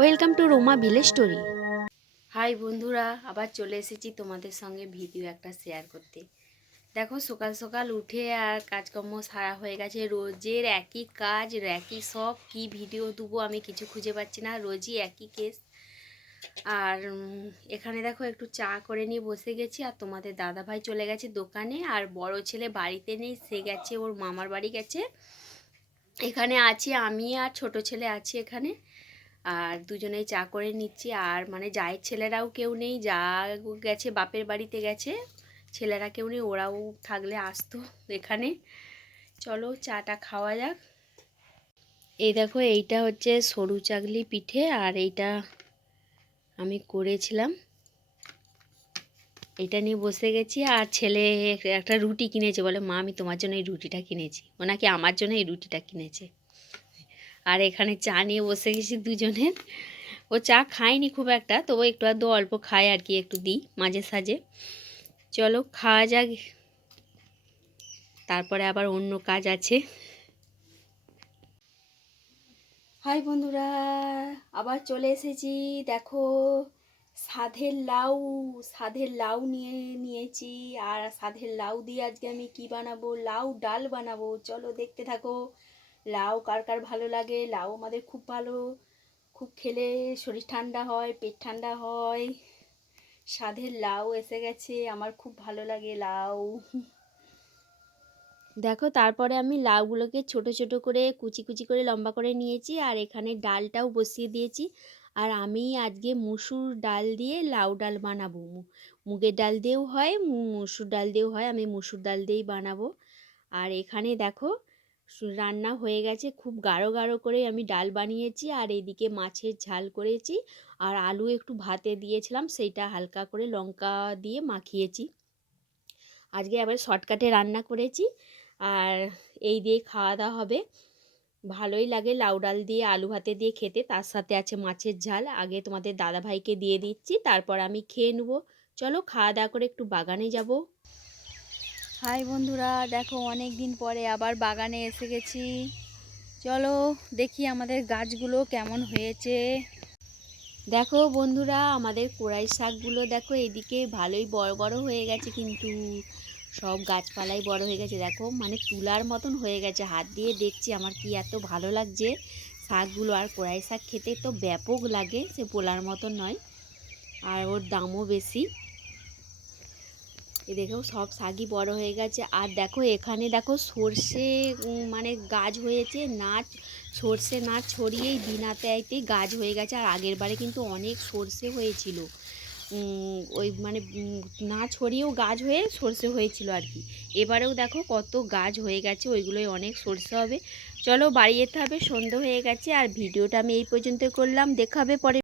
Welcome to Roma village story. Hi বন্ধুরা, আবার চলে এসেছি তোমাদের সঙ্গে ভিডিও একটা শেয়ার করতে। দেখো, সকাল সকাল উঠে আর কাজকর্ম সারা হয়ে গেছে। রোজের একই কাজ, একই সব, কি ভিডিও দেবো আমি কিছু খুঁজে পাচ্ছি না। রোজই একই কেস। আর এখানে দেখো, একটু চা করে নিয়ে বসে গেছি। আর তোমাদের দাদা ভাই চলে গেছে দোকানে। আর বড় ছেলে বাড়িতে নেই, সে গেছে, ওর মামার বাড়ি গেছে। এখানে আছি আমি আর ছোট ছেলে আছি এখানে। আর দুজনেই চা করে নিচ্ছি। আর মানে জায়ের ছেলেরাও কেউ নেই, যা গেছে বাপের বাড়িতে গেছে, ছেলেরা কেউ নেই, ওরাও থাকলে আসতো এখানে। চলো চাটা খাওয়া যাক। এই দেখো, এইটা হচ্ছে সরু চাগলি পিঠে, আর এইটা আমি করেছিলাম। এটা নিয়ে বসে গেছি, আর ছেলে একটা রুটি কিনেছে বলে, মা, আমি তোমার জন্য এই রুটিটা কিনেছি। ও নাকি আমার জন্য এই রুটিটা কিনেছে। আর এখানে চা নিয়ে বসে গেছি দুজনের। ও চা খায়নি খুব একটা, তবু একটু আধটু অল্প খায় আর কি, একটু দিই মাঝে সাঝে। চলো খাওয়া যাক। তারপরে আবার অন্য কাজ আছে। হাই বন্ধুরা, আবার চলে এসেছি। দেখো, সাধের লাউ সাধের লাউ নিয়ে নিয়েছি। আর সাধের লাউ দিয়ে আজকে আমি কি বানাবো? লাউ ডাল বানাবো। চলো দেখতে থাকো। লাউ কার কার ভালো লাগে? লাউ আমাদের খুব ভালো, খুব খেলে শরীর ঠান্ডা হয়, পেট ঠান্ডা হয়। স্বাদের লাউ এসে গেছে, আমার খুব ভালো লাগে লাউ। দেখো, তারপরে আমি লাউগুলোকে ছোট ছোট করে, কুচি কুচি করে, লম্বা করে নিয়েছি, আর এখানে ডালটাও বসিয়ে দিয়েছি। আর আমি আজকে মুসুর ডাল দিয়ে লাউ ডাল বানাবো। মুগের ডাল দিয়েও হয় মুসুর ডাল দিয়েও হয়, আমি মুসুর ডাল দিয়েই বানাবো। আর এখানে দেখো রান্না হয়ে গেছে। খুব গাঢ় গাঢ় করে আমি ডাল বানিয়েছি আর এদিকে মাছের ঝাল করেছি। আর আলু একটু ভাতে দিয়েছিলাম, সেইটা হালকা করে লঙ্কা দিয়ে মাখিয়েছি। আজকে আবার শর্টকাটে রান্না করেছি। আর এই দিয়ে খাওয়া দাওয়া হবে। ভালোই লাগে লাউ ডাল দিয়ে আলু ভাতে দিয়ে খেতে, তার সাথে আছে মাছের ঝাল। আগে তোমাদের দাদা ভাইকে দিয়ে দিচ্ছি, তারপর আমি খেয়ে নেব। চলো খাওয়া দাওয়া করে একটু বাগানে যাব। হাই বন্ধুরা, দেখো অনেক দিন পরে আবার বাগানে এসে গেছি। চলো দেখি আমাদের গাছগুলো কেমন হয়েছে। দেখো বন্ধুরা, আমাদের কোড়াই শাকগুলো দেখো এদিকে ভালোই বড় বড় হয়ে গেছে কিন্তু। সব গাছপালাই বড় হয়ে গেছে, দেখো মানে তুলার মতন হয়ে গেছে। হাত দিয়ে দেখছি আমার কি এত ভালো লাগছে। শাকগুলো আর কোড়াই শাক খেতে তো ব্যাপক লাগে, সে পোলার মতন নয়। আর ওর দামও বেশি। এ দেখো সব শাকই বড় হয়ে গেছে। আর দেখো এখানে দেখো সর্ষে মানে গাছ হয়েছে, নাচ, সর্ষে না ছড়িয়েই বিনাতে আইতেই গাছ হয়ে গেছে। আর আগের বারে কিন্তু অনেক সর্ষে হয়েছিল। ওই মানে না ছড়িয়েও গাছ হয়ে সর্ষে হয়েছিল আর কি। এবারেও দেখো কত গাছ হয়ে গেছে, ওইগুলোই অনেক সর্ষে হবে। চলো বাড়ি যেতে হবে, সন্ধে হয়ে গেছে। আর ভিডিওটা আমি এই পর্যন্ত করলাম। দেখাবে পরে